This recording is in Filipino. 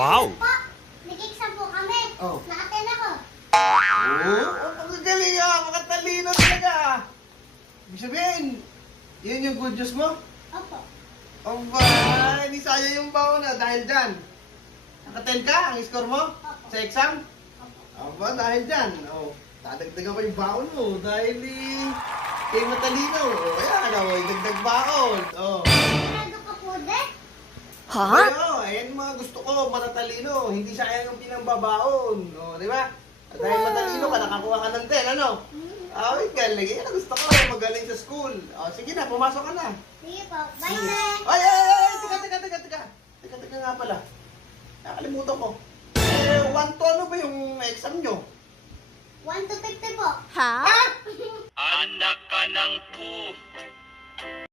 Wow! Po, nag-exam po kami. Oh. Na-attend ako. Ang galing makatalino talaga. Ibig sabihin, yun yung good news mo? Opo. Aba, hindi sayang yung baon na dahil dyan. Naka-10 ka ang score mo sa exam? Opo. Aba, dahil dyan. Dadagdagan pa yung baon mo dahil kay matalino. Kaya dagdag baon. Sigurado ka po, de? Ayan mga gusto ko, matatalino. Hindi sayang yung pinangbabaon. Di ba? Dahil matalino ka, nakakuha ka ng 10, ano? Ay, galing. Yan ang gusto ko, magaling sa school. Sige na, pumasok ka na. Sige po. Bye, de. Ay! Teka nga pala. Nakalimutan ko. 1 to ano ba yung exam nyo? 1 to 50 po. Anak ka ng pu...